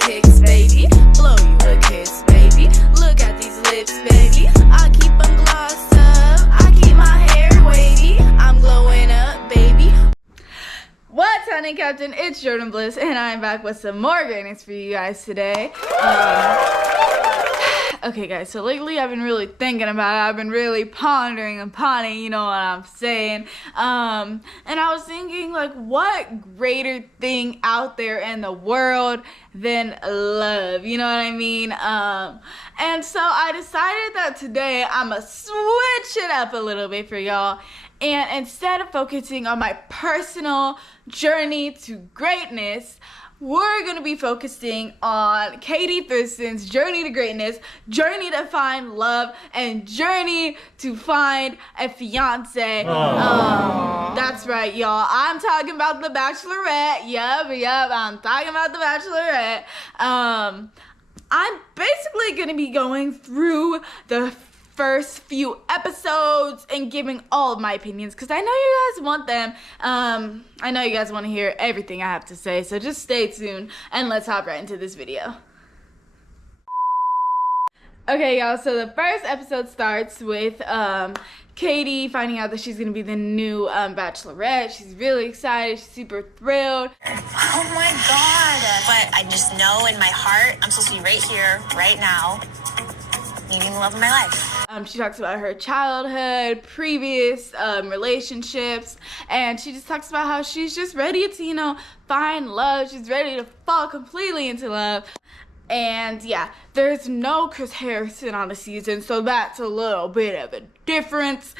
kicks, baby. Blow you a kiss, baby. Look at these lips, baby. I keep them glossed up. I keep my hair wavy. I'm glowing up, baby. What's happening, Captain? It's Jordan Bliss, and I'm back with some more greatness for you guys today. Okay, guys, so lately I've been really thinking about it. I've been really pondering and pawning, you know what I'm saying. And I was thinking, like, what greater thing out there in the world than love? You know what I mean? And so I decided that today I'm gonna switch it up a little bit for y'all. And instead of focusing on my personal journey to greatness, we're going to be focusing on Katie Thurston's journey to greatness, journey to find love, and journey to find a fiance. That's right, y'all. I'm talking about the Bachelorette. Yup, I'm talking about the Bachelorette. I'm basically going to be going through the first few episodes and giving all of my opinions because I know you guys want them. I know you guys want to hear everything I have to say, so just stay tuned and let's hop right into this video. Okay, y'all, so the first episode starts with Katie finding out that she's gonna be the new Bachelorette. She's really excited, she's super thrilled. Oh my god. But I just know in my heart I'm supposed to be right here, right now, meeting the love of my life. She talks about her childhood, previous relationships, and she just talks about how she's just ready to, you know, find love. She's ready to fall completely into love. And yeah, there's no Chris Harrison on the season, so that's a little bit of a difference.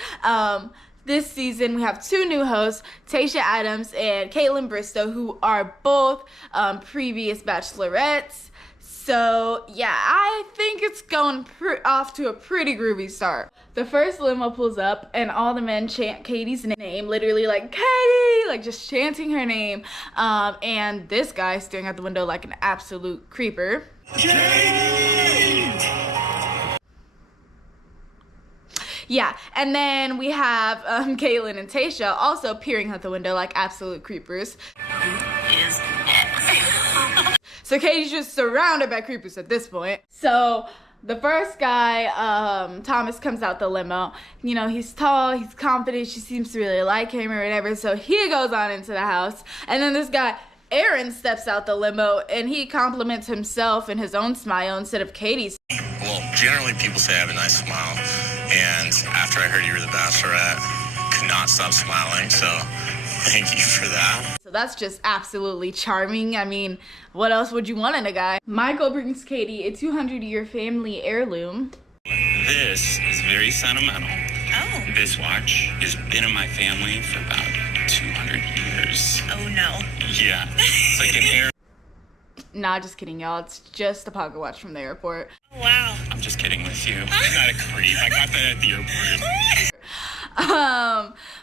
This season, we have two new hosts, Tayshia Adams and Caitlin Bristow, who are both previous Bachelorettes. So, yeah, I think it's going off to a pretty groovy start. The first limo pulls up, and all the men chant Katie's name, literally like, Katie! Like, just chanting her name. And this guy staring out the window like an absolute creeper. Katie! Yeah, and then we have Caitlin and Tayshia also peering out the window like absolute creepers. Who is next? So Katie's just surrounded by creepers at this point. So the first guy, Thomas, comes out the limo. You know, he's tall, he's confident, she seems to really like him or whatever. So he goes on into the house. And then this guy, Aaron, steps out the limo and he compliments himself and his own smile instead of Katie's. Well, generally people say I have a nice smile. And after I heard you were the Bachelorette, could not stop smiling. So thank you for that. So that's just absolutely charming. I mean, what else would you want in a guy? Michael brings Katie a 200-year family heirloom. This is very sentimental. Oh. This watch has been in my family for about 200 years. Oh no. Yeah, it's like an air. Nah, just kidding, y'all. It's just a pocket watch from the airport. Oh, wow. I'm just kidding with you. I'm not a creep. I got that at the airport.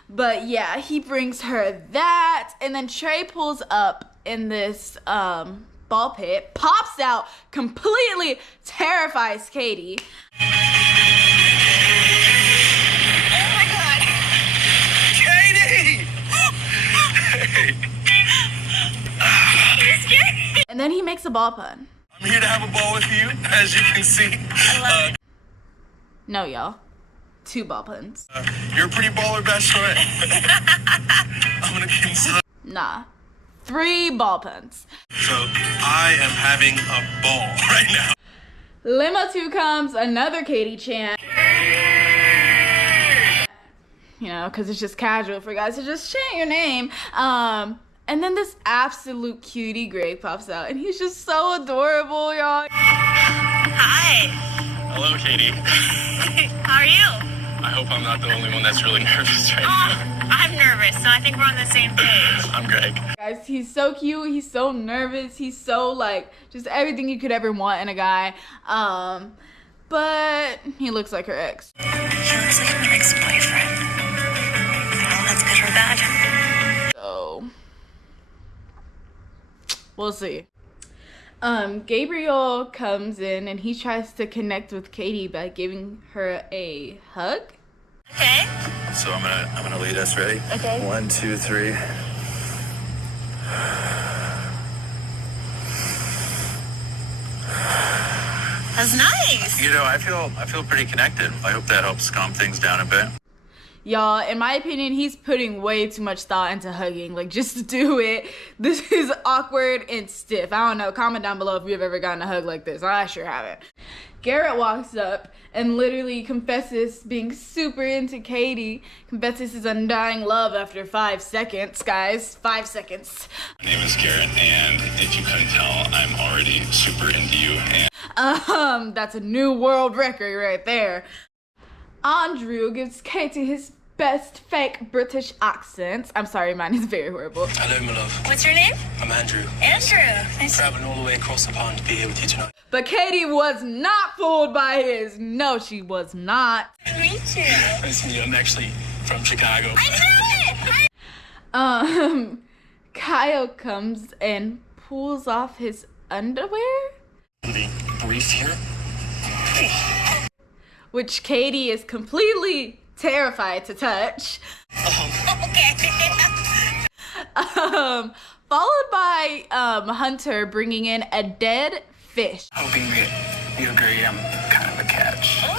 But yeah, he brings her that, and then Trey pulls up in this ball pit, pops out, completely terrifies Katie. Oh my god. Katie! Hey. You're scary. And then he makes a ball pun. I'm here to have a ball with you, as you can see. I love it. No, y'all. 2 ball puns. You're a pretty baller Bachelorette. I'm gonna be inside. Nah. 3 ball puns. So, I am having a ball right now. Limo 2 comes, another Katie chant. You know, because it's just casual for guys to just chant your name. And then this absolute cutie Greg pops out, and he's just so adorable, y'all. Hi. Hello, Katie. How are you? I hope I'm not the only one that's really nervous right now. I'm nervous, so I think we're on the same page. I'm Greg. Guys, he's so cute, he's so nervous, he's so, like, just everything you could ever want in a guy. But he looks like her ex. He looks like my ex-boyfriend. I don't know if that's good or bad. So, we'll see. Gabriel comes in and he tries to connect with Katie by giving her a hug. Okay. So I'm gonna lead us. Ready? Okay. 1, 2, 3. That's nice. You know, I feel pretty connected. I hope that helps calm things down a bit. Y'all, in my opinion, he's putting way too much thought into hugging. Like, just do it. This is awkward and stiff. I don't know. Comment down below if you've ever gotten a hug like this. I sure haven't. Garrett walks up and literally confesses being super into Katie. Confesses his undying love after 5 seconds, guys. 5 seconds. My name is Garrett, and if you couldn't tell, I'm already super into you. And That's a new world record right there. Andrew gives Katie his best fake British accent. I'm sorry, mine is very horrible. Hello, my love. What's your name? I'm Andrew. Andrew. Nice. Traveling all the way across the pond to be here with you tonight. But Katie was not fooled by his. No, she was not. Nice to meet you. Nice to meet you. I'm actually from Chicago. I knew it! Kyle comes and pulls off his underwear, The brief here. which Katie is completely terrified to touch. Okay. Followed by Hunter bringing in a dead fish, Hoping you agree I'm kind of a catch. Ooh,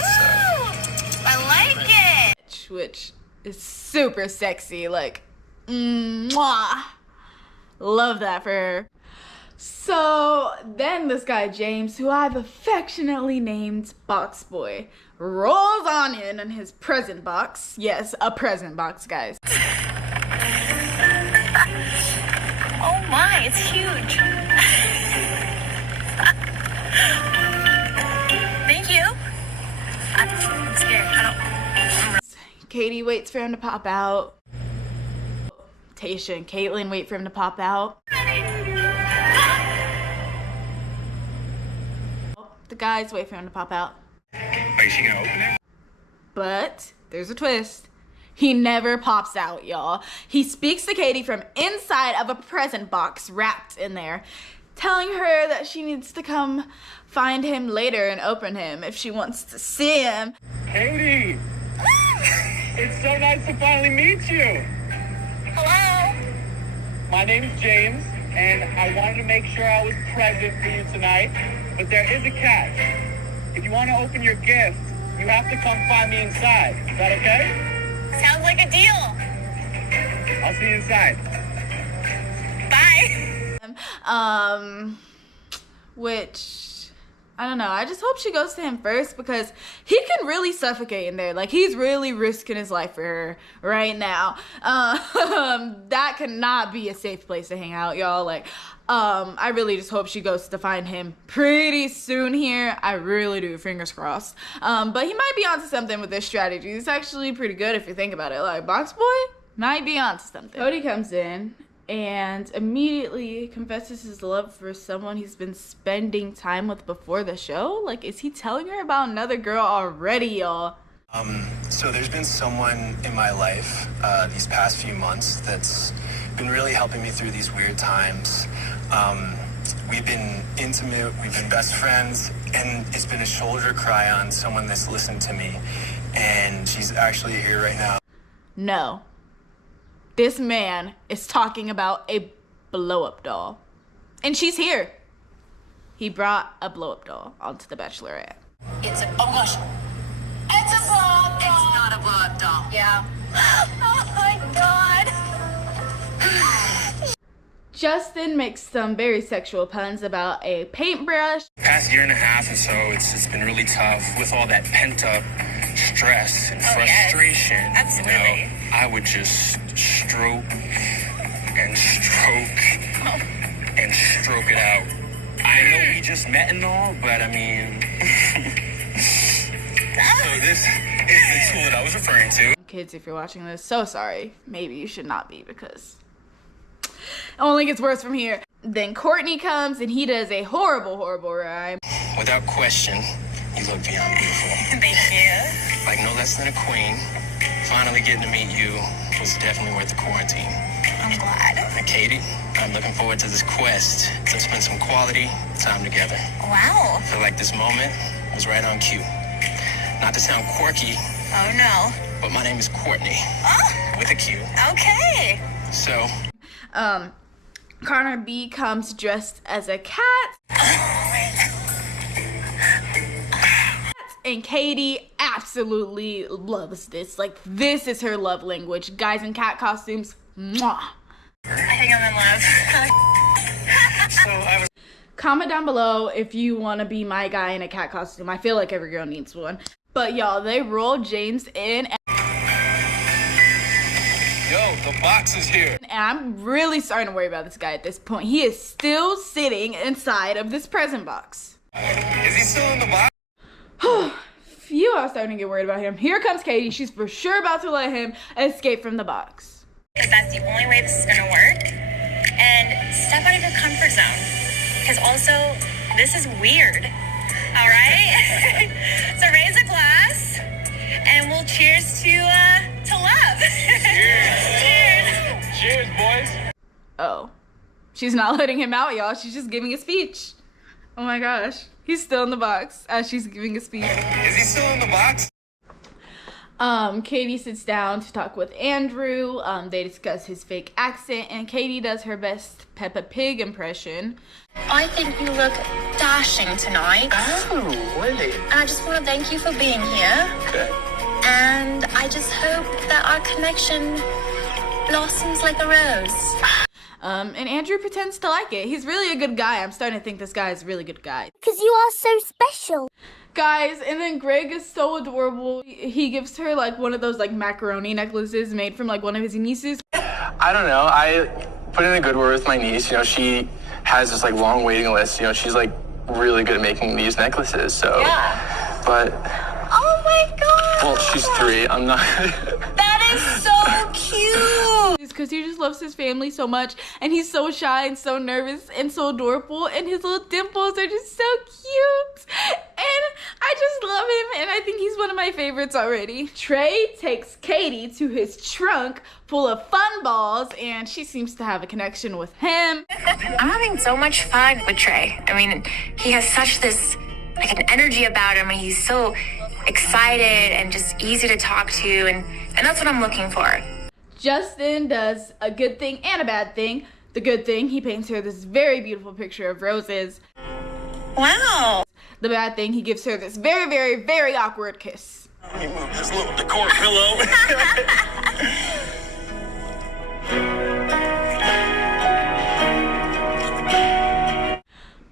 I like it. which is super sexy. Like, mwah. Love that for her. So then this guy James, who I've affectionately named Box Boy, rolls on in his present box. Yes, a present box, guys. Oh my, it's huge. Thank you. I'm scared. I don't. Katie waits for him to pop out. Tasha and Caitlin wait for him to pop out. The guys wait for him to pop out. Are she gonna open it? But there's a twist. He never pops out, y'all. He speaks to Katie from inside of a present box wrapped in there, telling her that she needs to come find him later and open him if she wants to see him. Katie! It's so nice to finally meet you! Hello? My name is James, and I wanted to make sure I was present for you tonight, but there is a catch. If you want to open your gift, you have to come find me inside. Is that okay? Sounds like a deal. I'll see you inside. Bye. Which, I don't know. I just hope she goes to him first because he can really suffocate in there. Like, he's really risking his life for her right now. That cannot be a safe place to hang out, y'all. Like, I really just hope she goes to find him pretty soon here. I really do, fingers crossed. But he might be onto something with this strategy. It's actually pretty good if you think about it. Like, Box Boy might be onto something. Cody comes in and immediately confesses his love for someone he's been spending time with before the show. Like, is he telling her about another girl already, y'all? So there's been someone in my life these past few months that's been really helping me through these weird times. We've been intimate, we've been best friends, and it's been a shoulder cry on someone that's listened to me. And she's actually here right now. No. This man is talking about a blow-up doll. And she's here. He brought a blow-up doll onto the Bachelorette. It's a, oh gosh. It's a blow-up doll. It's not a blow-up doll. Yeah. Oh my god. Justin makes some very sexual puns about a paintbrush. Past year and a half or so, it's been really tough with all that pent up stress and frustration. Yes. Absolutely. You know, I would just stroke and stroke and stroke it out. I know we just met and all, but I mean, so this is the tool that I was referring to. Kids, if you're watching this, so sorry. Maybe you should not be because it only gets worse from here. Then Courtney comes and he does a horrible, horrible rhyme. Without question, you look beyond beautiful. Thank you. Like no less than a queen. Finally getting to meet you was definitely worth the quarantine. I'm glad. And Katie, I'm looking forward to this quest to spend some quality time together. Wow. I feel like this moment was right on cue. Not to sound quirky, Oh no. but my name is Courtney, Oh, with a Q. okay. So, Connor B comes dressed as a cat. and Katie absolutely loves this. Like, this is her love language. Guys in cat costumes, mwah. I think I'm in love. Comment down below if you want to be my guy in a cat costume. I feel like every girl needs one. But y'all, they roll James in. Yo, the box is here. And I'm really starting to worry about this guy at this point. He is still sitting inside of this present box. Is he still in the box? Phew, I was starting to get worried about him. Here comes Katie. She's for sure about to let him escape from the box. Because that's the only way this is gonna work. And step out of your comfort zone. Because also, this is weird. All right? So raise a glass, and we'll cheers to love. Cheers. Cheers, boys. Oh. She's not letting him out, y'all. She's just giving a speech. Oh my gosh. He's still in the box as she's giving a speech. Is he still in the box? Katie sits down to talk with Andrew. They discuss his fake accent, and Katie does her best Peppa Pig impression. I think you look dashing tonight. Oh, really? And I just want to thank you for being here. Okay. And I just hope that our connection blossoms like a rose. And Andrew pretends to like it. He's really a good guy. I'm starting to think this guy is a really good guy. Because you are so special. Guys, and then Greg is so adorable. He gives her like one of those like macaroni necklaces made from like one of his nieces. I don't know. I put in a good word with my niece. You know, she has this like long waiting list. You know, she's like really good at making these necklaces. So, Yeah. but Oh my god. well, she's 3. I'm not. That is so cute. Because he just loves his family so much, and he's so shy and so nervous and so adorable, and his little dimples are just so cute, and I just love him, and I think he's one of my favorites already. Trey takes Katie to his trunk full of fun balls, and she seems to have a connection with him. I'm having so much fun with Trey. I mean, he has such this like an energy about him, and he's so excited and just easy to talk to, and that's what I'm looking for. Justin does a good thing and a bad thing. The good thing, he paints her this very beautiful picture of roses. Wow. The bad thing, he gives her this very, very, very awkward kiss. Let me move this little decor pillow.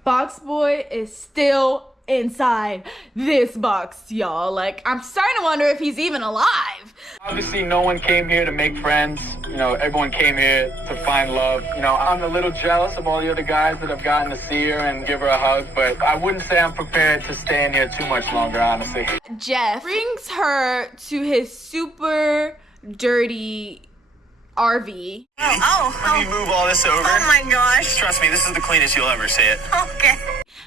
Box Boy is still inside this box, y'all. Like, I'm starting to wonder if he's even alive. Obviously, no one came here to make friends. You know, everyone came here to find love. You know, I'm a little jealous of all the other guys that have gotten to see her and give her a hug, but I wouldn't say I'm prepared to stay in here too much longer, honestly. Jeff brings her to his super dirty RV. Oh. Let me move all this over. Oh my gosh. Trust me, this is the cleanest you'll ever see it. Okay.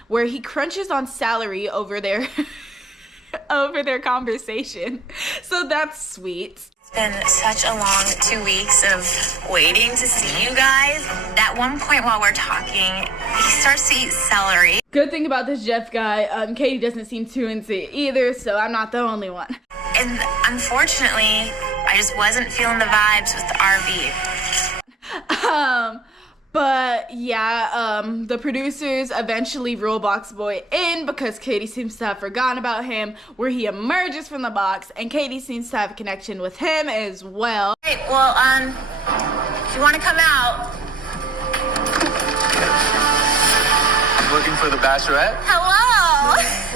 Where he crunches on celery over their over their conversation. So that's sweet. It's been such a long 2 weeks of waiting to see you guys. At one point while we're talking, he starts to eat celery. Good thing about this Jeff guy, Katie doesn't seem too into it either, so I'm not the only one. And unfortunately, I just wasn't feeling the vibes with the RV. But yeah, the producers eventually rule Box Boy in because Katie seems to have forgotten about him, where he emerges from the box, and Katie seems to have a connection with him as well. Hey, well, if you want to come out. Looking for the Bachelorette? Hello.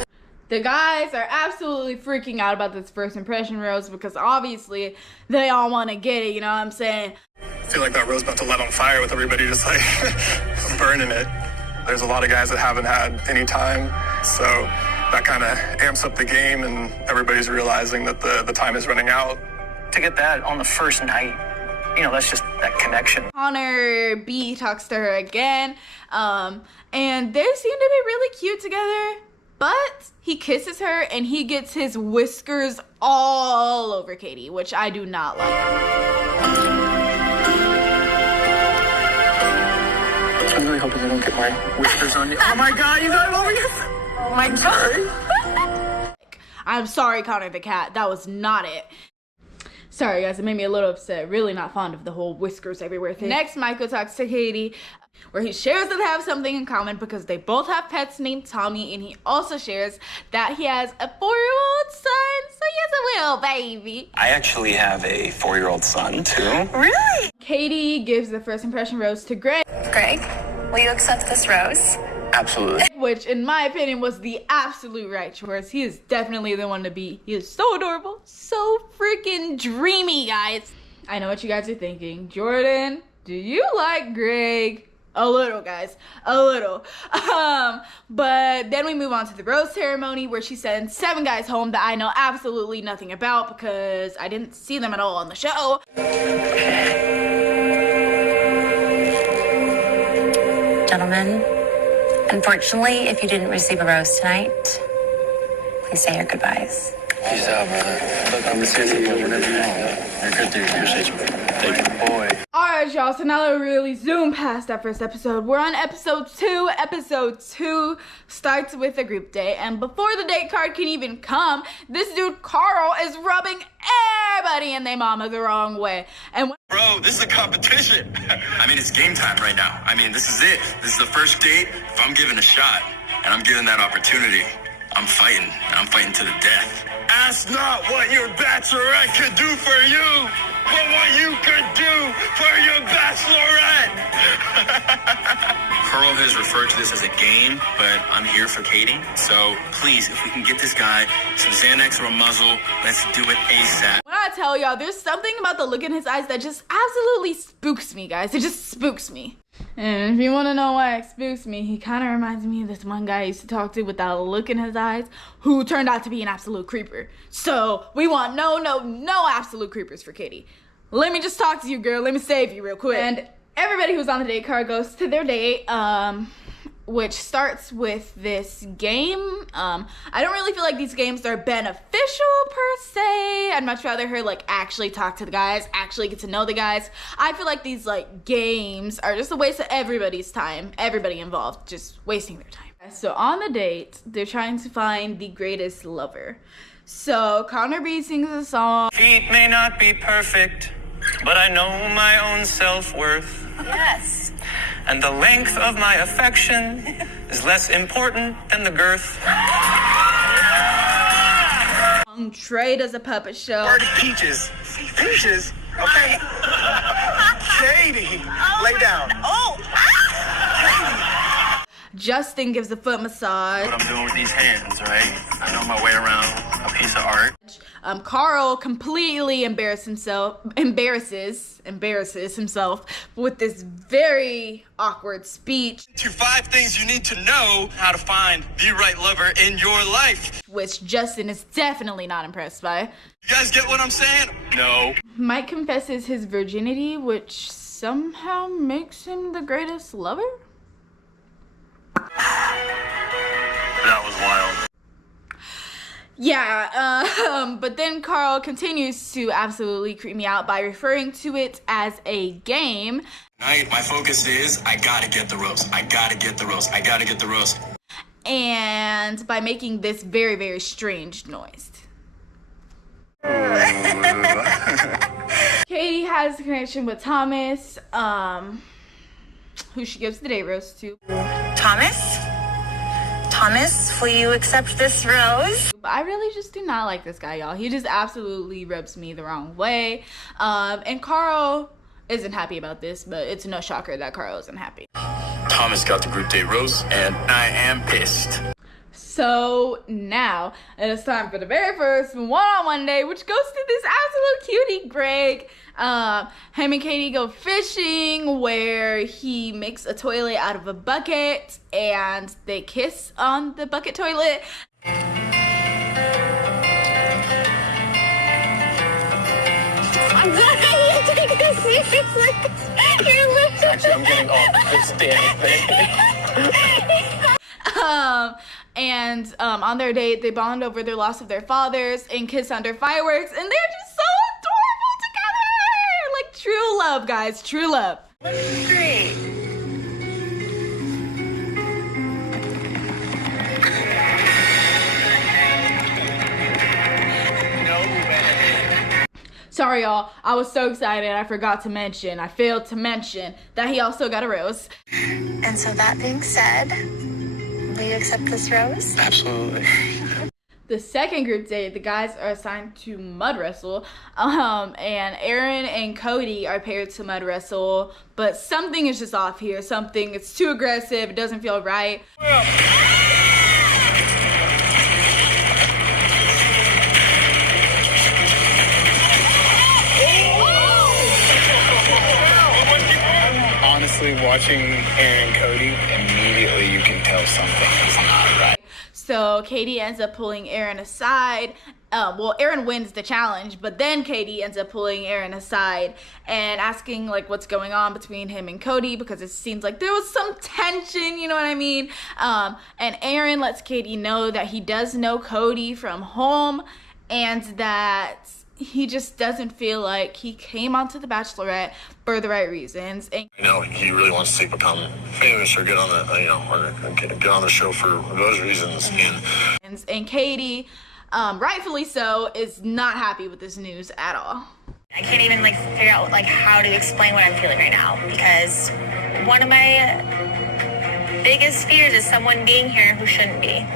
The guys are absolutely freaking out about this first impression rose because obviously they all want to get it, you know what I'm saying? I feel like that rose about to let on fire with everybody just like burning it. There's a lot of guys that haven't had any time, so that kind of amps up the game, and everybody's realizing that the time is running out. To get that on the first night, you know, that's just that connection. Connor B talks to her again, and they seem to be really cute together. But he kisses her and he gets his whiskers all over Katie, which I do not like. I'm really hoping I don't get my whiskers on you. Oh my god, you got it over your... Oh my god. I'm sorry, Connor the cat. That was not it. Sorry guys, it made me a little upset. Really not fond of the whole whiskers everywhere thing. Next, Michael talks to Katie, where he shares that they have something in common because they both have pets named Tommy, and he also shares that he has a 4-year-old son, so he has a little baby. I actually have a 4-year-old son, too. Really? Katie gives the first impression rose to Greg, Greg, will you accept this rose? Absolutely. which in my opinion was the absolute right choice. He is definitely the one to be. He is so adorable, so freaking dreamy, guys. I know what you guys are thinking. Jordan, do you like Greg? A little, guys, a little. But then we move on to the rose ceremony, where she sends 7 guys home that I know absolutely nothing about because I didn't see them at all on the show. Gentlemen, unfortunately, if you didn't receive a rose tonight, please say your goodbyes. Peace out, brother. Look, I'm just here to you whenever you want. You're a good dude. Appreciate you. Thank you, boy. Alright, y'all, so now that we really zoom past that first episode, we're on episode 2. Episode 2 starts with a group date, and before the date card can even come, this dude Carl is rubbing everybody and their mama the wrong way. And Bro, this is a competition. I mean, it's game time right now. I mean, this is it. This is the first date. If I'm given a shot and I'm given that opportunity, I'm fighting. And I'm fighting to the death. Ask not what your bachelorette could do for you, but what you could do for your bachelorette. Carl has referred to this as a game, but I'm here for Katie. So please, if we can get this guy some Xanax or a muzzle, let's do it ASAP. when I tell y'all, there's something about the look in his eyes that just absolutely spooks me, guys. It just spooks me. And if you want to know why it spooks me, he kind of reminds me of this one guy I used to talk to with that look in his eyes, who turned out to be an absolute creeper. So we want no absolute creepers for Katie. Let me just talk to you, girl. Let me save you real quick. And everybody who's on the date card goes to their date, which starts with this game. I don't really feel like these games are beneficial per se. I'd much rather her like actually talk to the guys, actually get to know the guys. I feel like these like games are just a waste of everybody's time, everybody involved, just wasting their time. So on the date, they're trying to find the greatest lover. So Connor B sings a song. Feet may not be perfect, but I know my own self-worth. Yes. And the length of my affection is less important than the girth. Trey does a puppet show. Party Peaches. Peaches? Okay. Katie, lay down. Justin gives a foot massage. What I'm doing with these hands, right? I know my way around a piece of art. Carl completely embarrasses himself with this very awkward speech, To 5 things you need to know how to find the right lover in your life. which Justin is definitely not impressed by. You guys get what I'm saying? No. Mike confesses his virginity, which somehow makes him the greatest lover? That was wild. Yeah, but then Carl continues to absolutely creep me out by referring to it as a game. Tonight, my focus is I gotta get the roast. I gotta get the roast. I gotta get the roast. And by making this very, very strange noise. Katie has a connection with Thomas, who she gives the date rose to. Thomas, will you accept this rose? But I really just do not like this guy, y'all. He just absolutely rubs me the wrong way. And Carl isn't happy about this, but it's no shocker that Carl isn't happy. Thomas got the group date rose, and I am pissed. So now it is time for the very first one-on-one day, which goes to this absolute cutie, Greg. Him and Katie go fishing, where he makes a toilet out of a bucket, and they kiss on the bucket toilet. Actually, I'm getting off this damn thing. On their date, they bond over their loss of their fathers and kiss under fireworks, and they're just so adorable together! Like true love, guys, true love. Great. So Sorry, y'all. I was so excited. I failed to mention that he also got a rose. And so that being said, will you accept this rose? Absolutely. The second group date, the guys are assigned to mud wrestle, and Aaron and Cody are paired to mud wrestle, but something is just off here. It's too aggressive, it doesn't feel right. Honestly, watching Aaron and Cody, immediately you can tell something is not right. So Katie ends up pulling Aaron aside. Aaron wins the challenge, but then Katie ends up pulling Aaron aside and asking like what's going on between him and Cody, because it seems like there was some tension, you know what I mean? And Aaron lets Katie know that he does know Cody from home and that he just doesn't feel like he came onto the Bachelorette for the right reasons. And he really wants to become famous or get on the, get on the show for those reasons. And Katie, rightfully so, is not happy with this news at all. I can't even figure out how to explain what I'm feeling right now, because one of my biggest fears is someone being here who shouldn't be.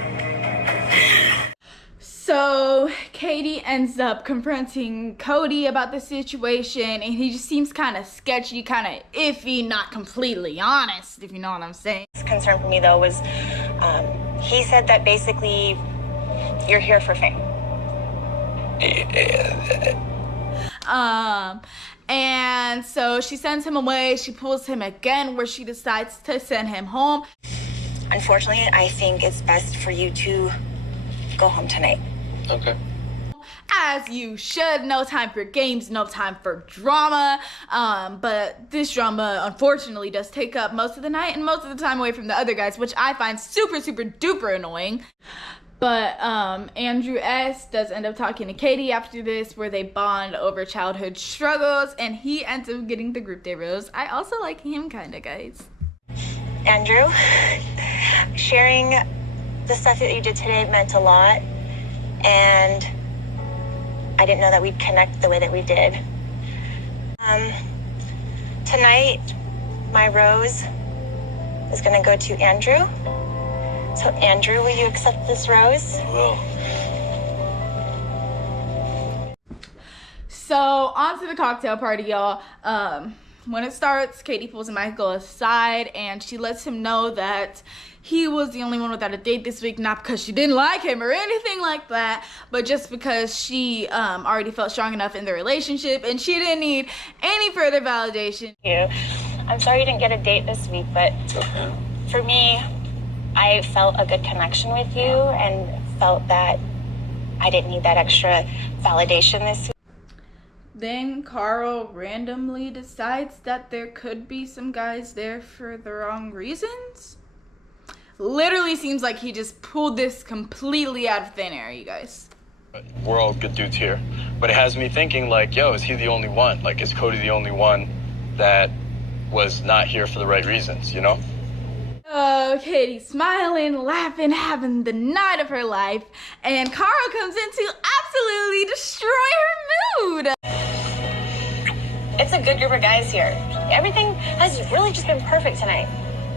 So Katie ends up confronting Cody about the situation, and he just seems kind of sketchy, kind of iffy, not completely honest, if you know what I'm saying. Concern for me though was he said that basically you're here for fame. And so she sends him away. She pulls him again, where she decides to send him home. Unfortunately, I think it's best for you to go home tonight. Okay. As you should. No time for games, no time for drama. But this drama, unfortunately, does take up most of the night and most of the time away from the other guys, which I find super, super duper annoying. But Andrew S. does end up talking to Katie after this, where they bond over childhood struggles, and he ends up getting the group date rose. I also like him kind of, guys. Andrew, sharing the stuff that you did today meant a lot, and I didn't know that we'd connect the way that we did. Tonight, my rose is gonna go to Andrew. So Andrew, will you accept this rose? Well. So on to the cocktail party, y'all. When it starts, Katie pulls Michael aside and she lets him know that he was the only one without a date this week, not because she didn't like him or anything like that, but just because she already felt strong enough in the relationship and she didn't need any further validation. I'm sorry you didn't get a date this week, but for me, I felt a good connection with you and felt that I didn't need that extra validation this week. Then Carl randomly decides that there could be some guys there for the wrong reasons. Literally seems like he just pulled this completely out of thin air, you guys. We're all good dudes here. But it has me thinking, yo, is he the only one? Is Cody the only one that was not here for the right reasons, you know? Oh, Katie smiling, laughing, having the night of her life, and Carl comes in to absolutely destroy her mood. It's a good group of guys here. Everything has really just been perfect tonight.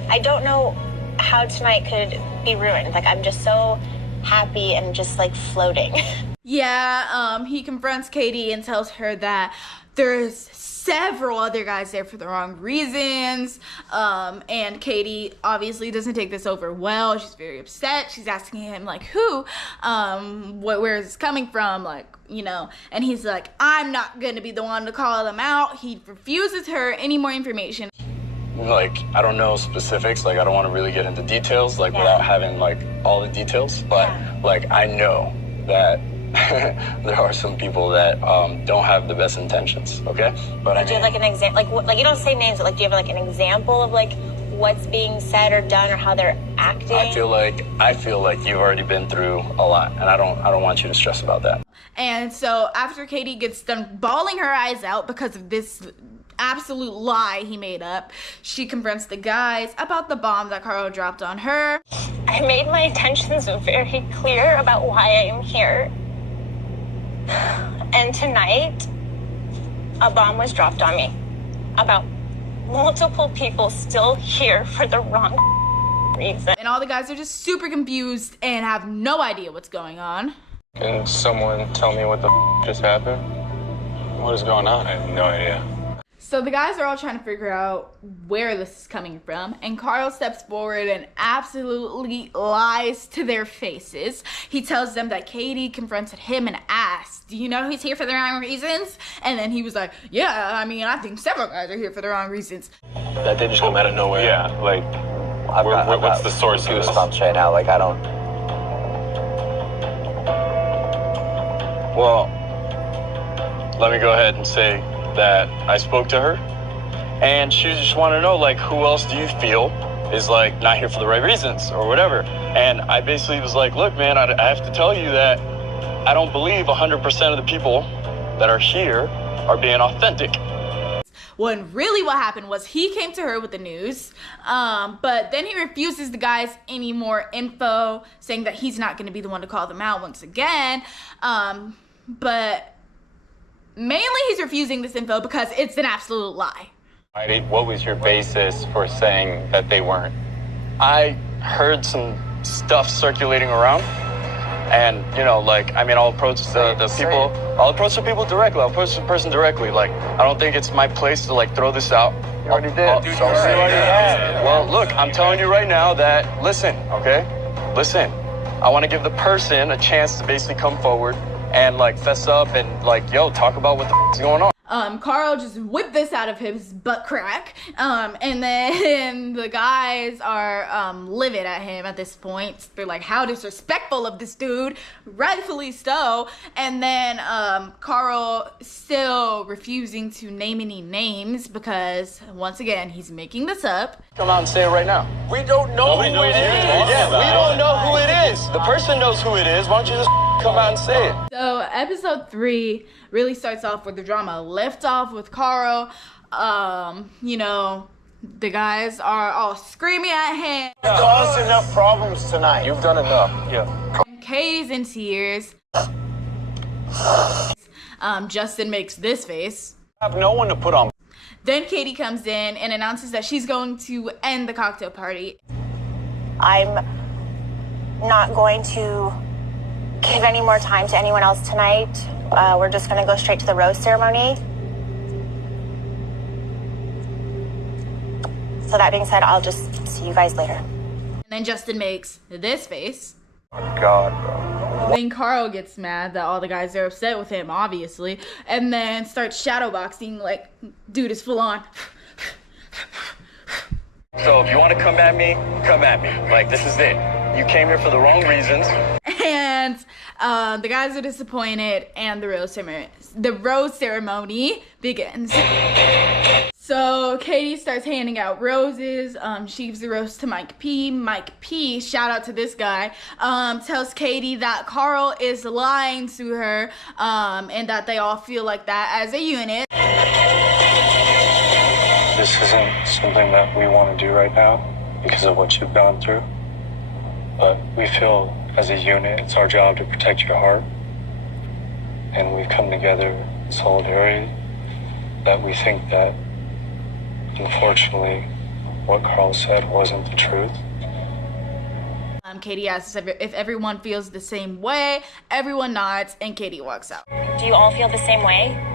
I don't know how tonight could be ruined. I'm just so happy and just floating. Yeah, he confronts Katie and tells her that there's several other guys there for the wrong reasons, and Katie obviously doesn't take this over well. She's very upset. She's asking him who, where is this coming from, and he's like, I'm not gonna be the one to call them out. He refuses her any more information. I don't know specifics, I don't want to really get into details, without having all the details, but I know that there are some people that don't have the best intentions, okay? But do you have an example? You don't say names, but do you have an example of what's being said or done or how they're acting? I feel like you've already been through a lot, and I don't want you to stress about that. And so after Katie gets done bawling her eyes out because of this absolute lie he made up, she confronts the guys about the bomb that Carl dropped on her. I made my intentions very clear about why I am here. And tonight, a bomb was dropped on me about multiple people still here for the wrong reason. And all the guys are just super confused and have no idea what's going on. Can someone tell me what the just happened? What is going on? I have no idea. So the guys are all trying to figure out where this is coming from, and Carl steps forward and absolutely lies to their faces. He tells them that Katie confronted him and asked, do you know he's here for the wrong reasons? And then he was like, yeah, I mean, I think several guys are here for the wrong reasons. That did just come out of nowhere. Yeah, like, what's the source of this? Goosebumps right now, like I don't... Well, let me go ahead and say that I spoke to her, and she just wanted to know, like, who else do you feel is, like, not here for the right reasons or whatever. And I basically was like, look, man, I have to tell you that I don't believe 100% of the people that are here are being authentic. When really what happened was he came to her with the news, but then he refuses the guys any more info, saying that he's not going to be the one to call them out once again. But mainly he's refusing this info because it's an absolute lie. What was your basis for saying that they weren't? I heard some stuff circulating around, and, you know, like, I mean, I'll approach the people. I'll approach the people directly. I'll approach the person directly. Like, I don't think it's my place to, like, throw this out. You already did. Dude, you already have. Well, look, I'm telling you right now that, listen, okay? Listen, I want to give the person a chance to basically come forward and, like, fess up and, like, yo, talk about what the f*** is going on. Carl just whipped this out of his butt crack, and then the guys are livid at him at this point. They're like, how disrespectful of this dude, rightfully so. And then Carl still refusing to name any names because, once again, he's making this up. Come out and say it right now. We don't know who it is. Yeah, we don't know who it is. The person knows who it is. Why don't you just come out and say it? So episode 3 really starts off with the drama. Lift off with Carl. You know, the guys are all screaming at him. You've caused enough problems tonight. You've done enough. Yeah. Katie's in tears. Justin makes this face. I have no one to put on. Then Katie comes in and announces that she's going to end the cocktail party. I'm not going to give any more time to anyone else tonight. We're just going to go straight to the rose ceremony. So that being said, I'll just see you guys later. And then Justin makes this face. Oh, God, bro. Then Carl gets mad that all the guys are upset with him, obviously, and then starts shadowboxing like dude is full on. So if you want to come at me, come at me. Like, this is it. You came here for the wrong reasons. And the guys are disappointed, and the rose ceremony begins. So Katie starts handing out roses. She gives the rose to Mike P. Mike P, shout out to this guy, tells Katie that Carl is lying to her, and that they all feel like that as a unit. This isn't something that we want to do right now because of what you've gone through. But we feel as a unit, it's our job to protect your heart. And we've come together in solidarity that we think that, unfortunately, what Carl said wasn't the truth. Katie asks if everyone feels the same way. Everyone nods, and Katie walks out. Do you all feel the same way?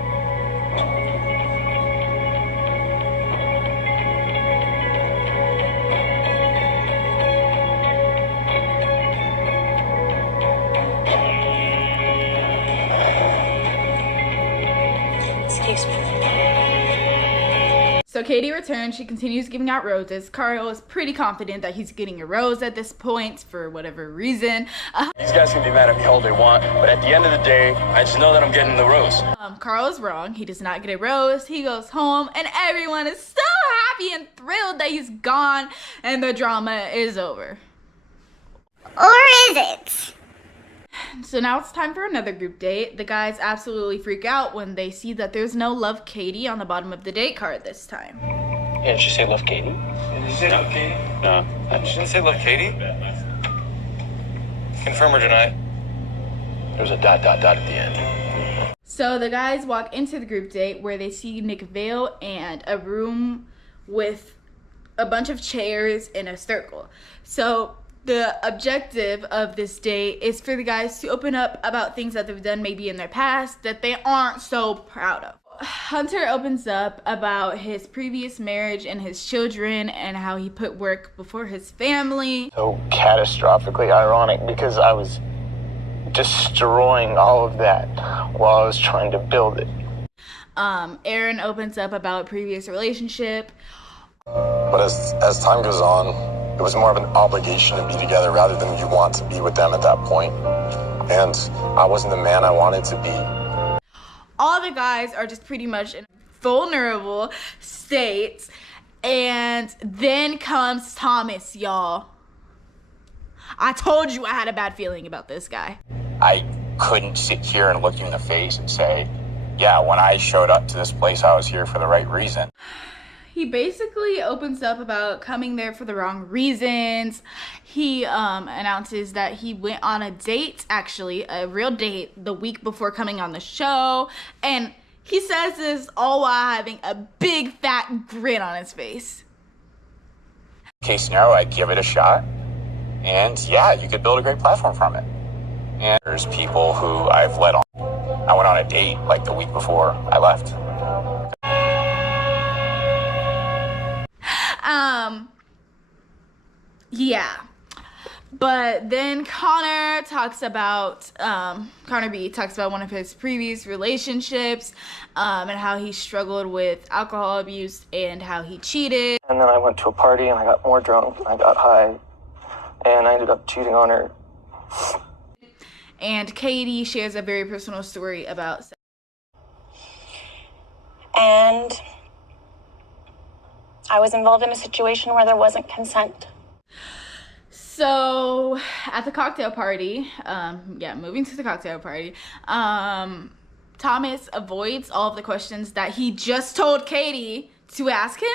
So Katie returns. She continues giving out roses. Carl is pretty confident that he's getting a rose at this point for whatever reason. These guys can be mad at me all they want, but at the end of the day, I just know that I'm getting the rose. Carl is wrong. He does not get a rose. He goes home, and everyone is so happy and thrilled that he's gone, and the drama is over. Or is it? So now it's time for another group date. The guys absolutely freak out when they see that there's no Love Katie on the bottom of the date card this time. Yeah, did she say Love Katie? Did she say Love Katie? No. She didn't say Love Katie? Confirm or deny? There's a ... at the end. So the guys walk into the group date where they see Nick Vale and a room with a bunch of chairs in a circle. So the objective of this date is for the guys to open up about things that they've done maybe in their past that they aren't so proud of. Hunter opens up about his previous marriage and his children and how he put work before his family. So catastrophically ironic because I was destroying all of that while I was trying to build it. Aaron opens up about a previous relationship. But as time goes on, it was more of an obligation to be together rather than you want to be with them at that point. And I wasn't the man I wanted to be. All the guys are just pretty much in vulnerable states. And then comes Thomas, y'all. I told you I had a bad feeling about this guy. I couldn't sit here and look you in the face and say, yeah, when I showed up to this place, I was here for the right reason. He basically opens up about coming there for the wrong reasons. He announces that he went on a date, actually, a real date, the week before coming on the show. And he says this all while having a big fat grin on his face. Case scenario, I'd give it a shot. And yeah, you could build a great platform from it. And there's people who I've led on. I went on a date like the week before I left. Yeah. But then Connor B talks about one of his previous relationships, and how he struggled with alcohol abuse and how he cheated. And then I went to a party and I got more drunk and I got high and I ended up cheating on her. And Katie shares a very personal story about sex. And I was involved in a situation where there wasn't consent. So at the cocktail party, moving to the cocktail party, Thomas avoids all of the questions that he just told Katie to ask him.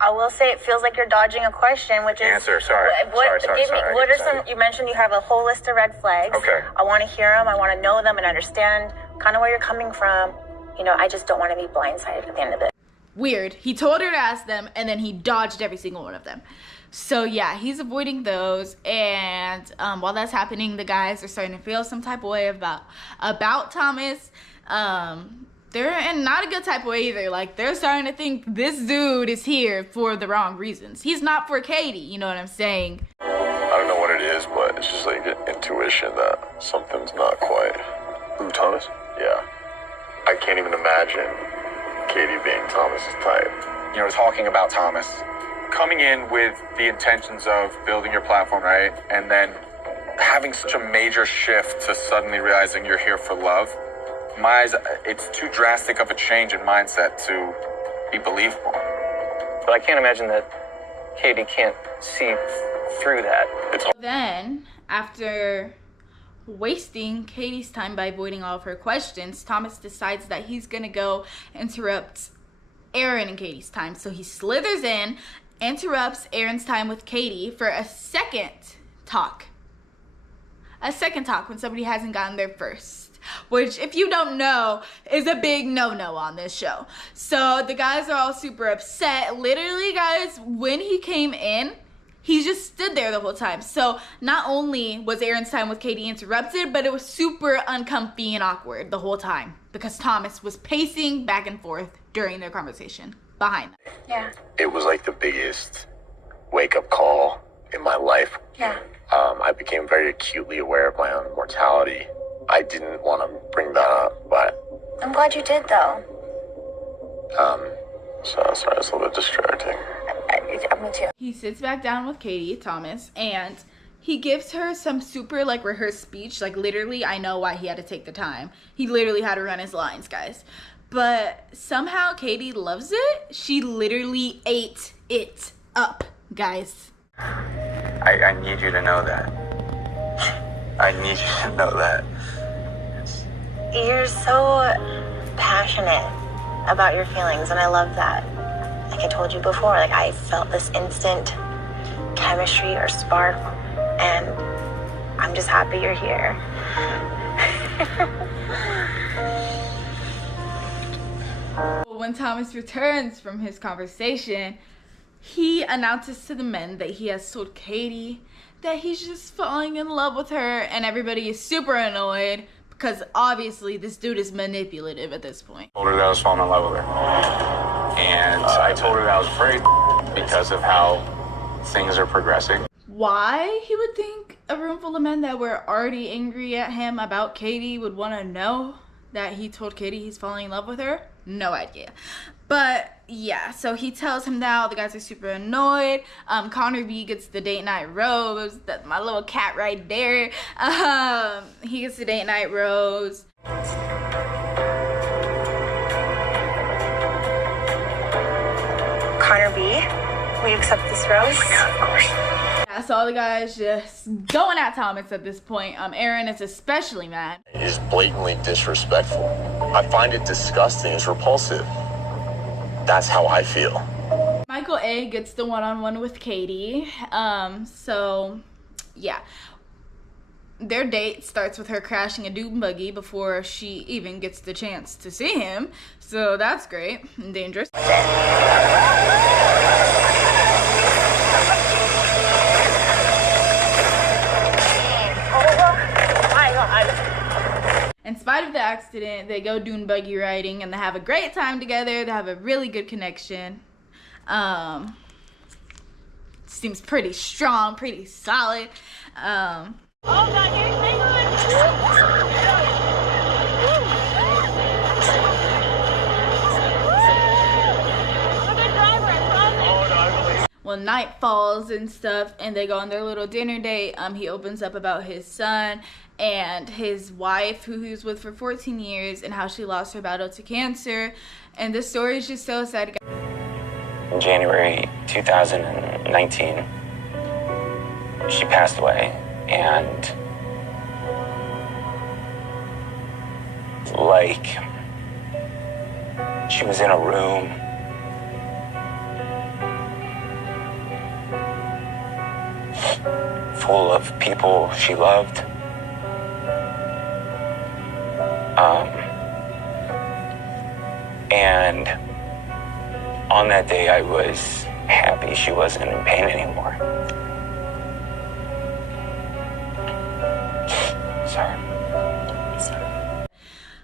I will say it feels like you're dodging a question, which is... Answer, sorry. What are some... You mentioned you have a whole list of red flags. Okay. I want to hear them. I want to know them and understand kind of where you're coming from. You know, I just don't want to be blindsided at the end of it. Weird. He told her to ask them, and then he dodged every single one of them. So yeah, he's avoiding those, and while that's happening, the guys are starting to feel some type of way about Thomas. They're in not a good type of way either. Like, they're starting to think this dude is here for the wrong reasons. He's not for Katie, you know what I'm saying? I don't know what it is, but it's just like an intuition that something's not quite. Who, Thomas? Yeah. I can't even imagine Katie being Thomas's type. You know, talking about Thomas, coming in with the intentions of building your platform, right? And then having such a major shift to suddenly realizing you're here for love. In my eyes, it's too drastic of a change in mindset to be believable. But I can't imagine that Katie can't see through that. Then, after wasting Katie's time by avoiding all of her questions, Thomas decides that he's gonna go interrupt Aaron and Katie's time. So he slithers in, interrupts Aaron's time with Katie for a second talk when somebody hasn't gotten there first, which, if you don't know, is a big no-no on this show. So the guys are all super upset. Literally, guys, when he came in, he just stood there the whole time. So not only was Aaron's time with Katie interrupted, but it was super uncomfy and awkward the whole time because Thomas was pacing back and forth during their conversation behind them. Yeah. It was like the biggest wake-up call in my life. Yeah. I became very acutely aware of my own mortality. I didn't want to bring that up, but... I'm glad you did, though. So sorry, it's a little bit distracting. Me too. He sits back down with Katie, Thomas, and he gives her some super, like, rehearsed speech. Like, literally, I know why he had to take the time. He literally had to run his lines, guys. But somehow Katie loves it. She literally ate it up, guys. I need you to know that. I need you to know that. You're so passionate about your feelings, and I love that. Like I told you before, like I felt this instant chemistry or spark, and I'm just happy you're here. when Thomas returns from his conversation, he announces to the men that he has told Katie that he's just falling in love with her, and everybody is super annoyed because obviously this dude is manipulative at this point. I told her that I was falling in love with her. And I told her that I was afraid because of how things are progressing. Why he would think a room full of men that were already angry at him about Katie would want to know that he told Katie he's falling in love with her? No idea. But yeah, so he tells him that all the guys are super annoyed. Connor B gets the date night rose. That's my little cat right there. He gets the date night rose. Connor B, will you accept this rose? Yeah, of course. Yeah, so all the guys just going at Thomas at this point. Aaron is especially mad. He's blatantly disrespectful. I find it disgusting. It's repulsive. That's how I feel. Michael A gets the one-on-one with Katie. So yeah, their date starts with her crashing a dune buggy before she even gets the chance to see him. So that's great and dangerous. In spite of the accident, they go dune buggy riding and they have a great time together. They have a really good connection. Seems pretty strong, pretty solid. Well, night falls and stuff, and they go on their little dinner date. He opens up about his son and his wife, who he was with for 14 years, and how she lost her battle to cancer. And this story is just so sad. In January 2019, she passed away, and like she was in a room full of people she loved. And on that day, I was happy she wasn't in pain anymore. Sorry.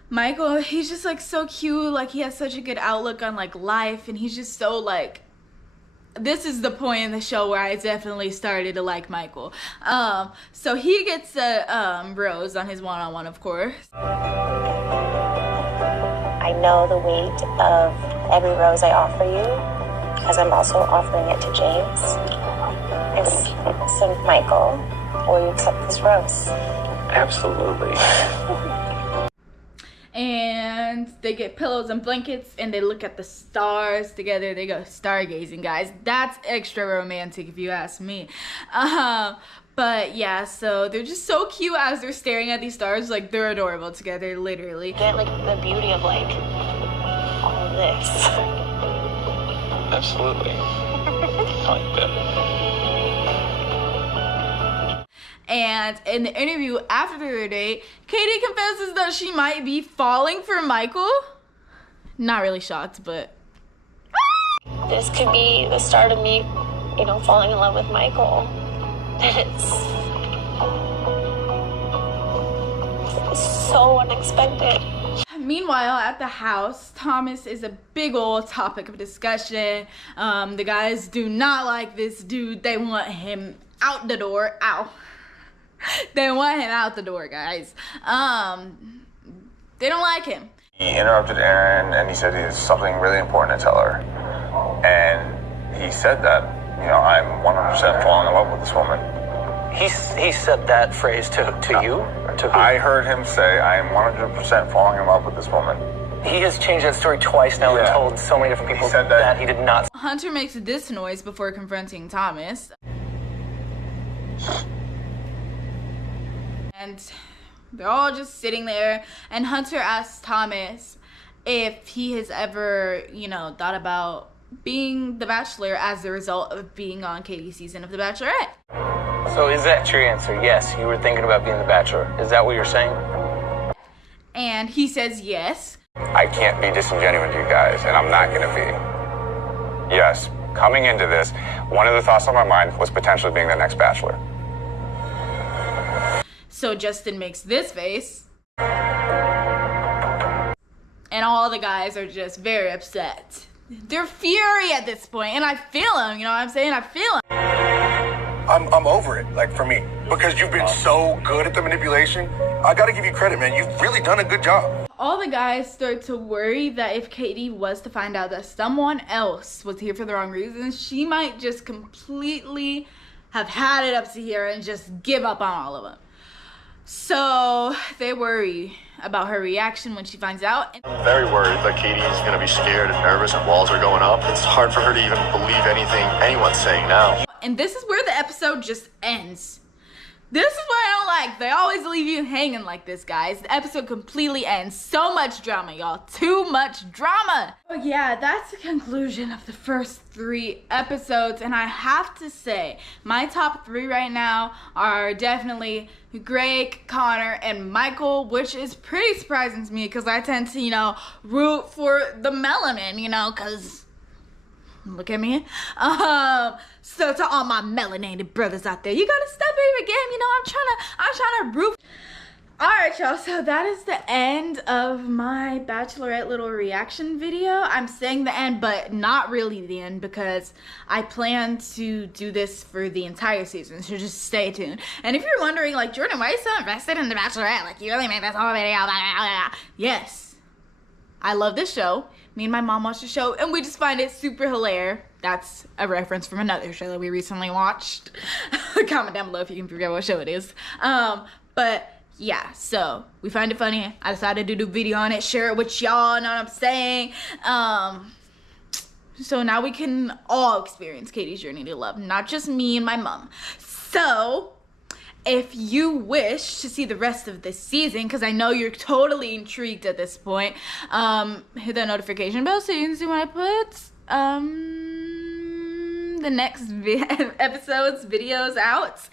Michael, he's just like so cute. Like, he has such a good outlook on like life, and he's just so like, this is the point in the show where I definitely started to like Michael. So he gets a rose on his one-on-one, of course. I know the weight of every rose I offer you, as I'm also offering it to James. So, Michael, will you accept this rose? Absolutely. And they get pillows and blankets and they look at the stars together. They go stargazing, guys. That's extra romantic if you ask me. But yeah, so they're just so cute as they're staring at these stars. Like, they're adorable together, literally. Get like the beauty of like all of this. Absolutely. I like that. And in the interview after their date, Katie confesses that she might be falling for Michael. Not really shocked, but This could be the start of me, falling in love with Michael. And it's so unexpected. Meanwhile, at the house, Thomas is a big old topic of discussion. The guys do not like this dude. They want him out the door. Ow. They want him out the door, guys. They don't like him. He interrupted Aaron and he said he has something really important to tell her. And he said that, I'm 100% falling in love with this woman. He said that phrase to you? Or to who? I heard him say, I am 100% falling in love with this woman. He has changed that story twice now and told so many different people said that he did not. Hunter makes this noise before confronting Thomas. And they're all just sitting there, and Hunter asks Thomas if he has ever, thought about being the Bachelor as a result of being on Katie's season of The Bachelorette. So is that your answer? Yes, you were thinking about being the Bachelor. Is that what you're saying? And he says yes. I can't be disingenuous with you guys, and I'm not going to be. Yes, coming into this, one of the thoughts on my mind was potentially being the next Bachelor. So Justin makes this face. And all the guys are just very upset. They're fury at this point, and I feel them, you know what I'm saying? I feel them. I'm over it, like, for me. Because you've been so good at the manipulation. I gotta give you credit, man. You've really done a good job. All the guys start to worry that if Katie was to find out that someone else was here for the wrong reasons, she might just completely have had it up to here and just give up on all of them. So they worry about her reaction when she finds out. I'm very worried that Katie's gonna be scared and nervous and walls are going up. It's hard for her to even believe anything anyone's saying now. And this is where the episode just ends. This is what I don't like. They always leave you hanging like this, guys. The episode completely ends. So much drama, y'all. Too much drama. Oh yeah, that's the conclusion of the first 3 episodes. And I have to say, my top 3 right now are definitely Greg, Connor, and Michael, which is pretty surprising to me because I tend to, you know, root for the melanin, you know, because look at me. So to all my melanated brothers out there, you gotta step in your game. You know, I'm trying to root. All right, y'all. So that is the end of my Bachelorette little reaction video. I'm saying the end, but not really the end because I plan to do this for the entire season. So just stay tuned. And if you're wondering, like, Jordan, why are you so invested in the Bachelorette? Like, you really made this whole video. Blah, blah, blah. Yes, I love this show. Me and my mom watched the show, and we just find it super hilarious. That's a reference from another show that we recently watched. Comment down below if you can figure out what show it is. But yeah, so we find it funny. I decided to do a video on it, share it with y'all, know what I'm saying? So now we can all experience Katie's journey to love, not just me and my mom. So if you wish to see the rest of this season, because I know you're totally intrigued at this point, hit that notification bell so you can see when I put the next episodes, videos out.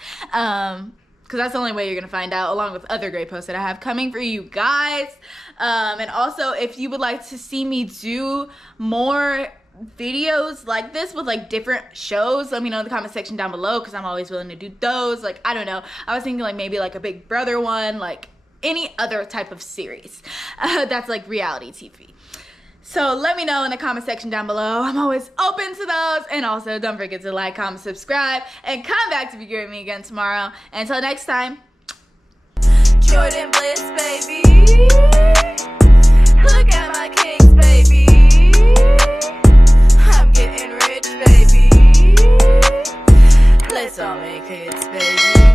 Because that's the only way you're going to find out, along with other great posts that I have coming for you guys. And also, if you would like to see me do more videos like this with like different shows, let me know in the comment section down below because I'm always willing to do those. Like, I don't know, I was thinking like maybe like a Big Brother one, like any other type of series that's like reality TV. So let me know in the comment section down below. I'm always open to those. And also don't forget to like, comment, subscribe, and come back to be here with me again tomorrow. Until next time, Jordan Bliss, baby. Look at my kings, baby. I'm getting rich, baby. Let's all make hits, baby.